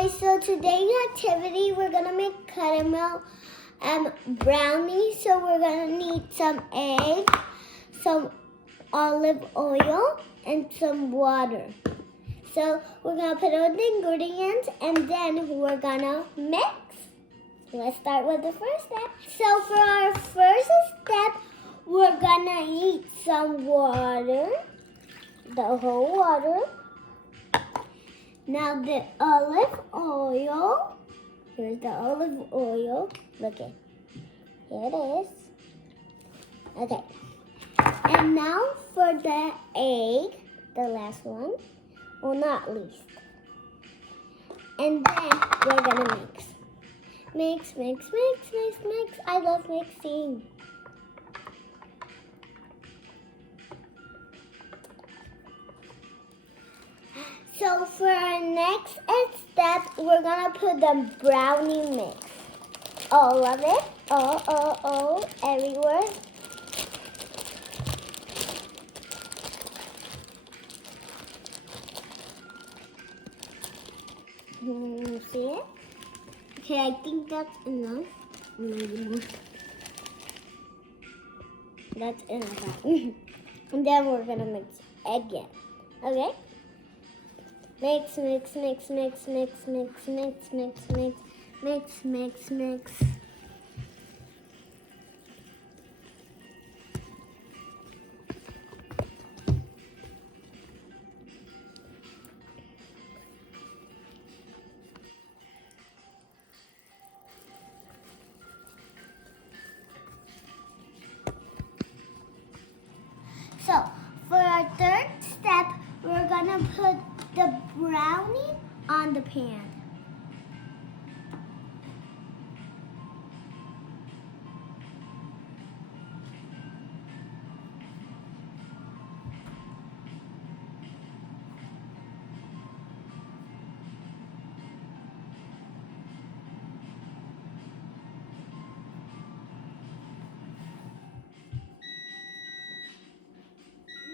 guys, so today's activity we're gonna make caramel brownies. So we're gonna need some egg, some olive oil, and some water. So we're gonna put all the ingredients and then we're gonna mix. Let's start with the first step. So for our first step, we're gonna need some water, the whole water. Now the olive oil. Here's the olive oil. Look it. Here it is. Okay. And now for the egg, the last one. Well, not least. And then we're gonna mix. Mix, mix, mix, mix, mix. I love mixing. So for our next step, we're gonna put the brownie mix. All of it. All, everywhere. See it? Okay, I think that's enough. Maybe more. That's enough. And then we're gonna mix again. Okay? Mix, mix, mix, mix, mix, mix, mix, mix, mix, mix, mix, mix. So, for our third step, we're gonna put the brownie on the pan.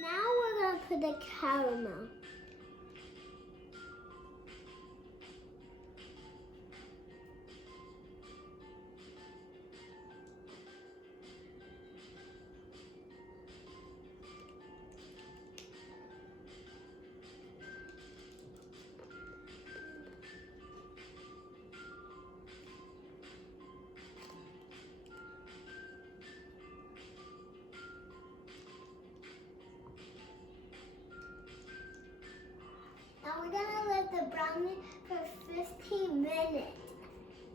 Now we're gonna put the caramel. Now we're gonna let the brownie for 15 minutes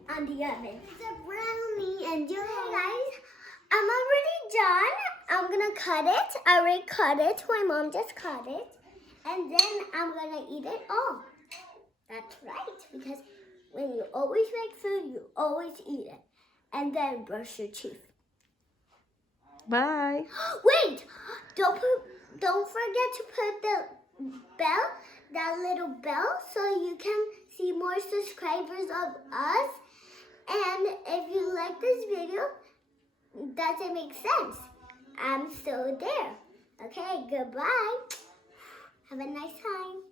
on the oven. It's a brownie, and hey guys, I'm already done. I'm gonna cut it. I already cut it. My mom just cut it. And then I'm gonna eat it all. That's right, because when you always make food, you always eat it. And then brush your teeth. Bye. Wait! Don't forget to put the bell, that little bell, so you can see more subscribers of us. And if you like this video, does it make sense? I'm still there. Okay, goodbye. Have a nice time.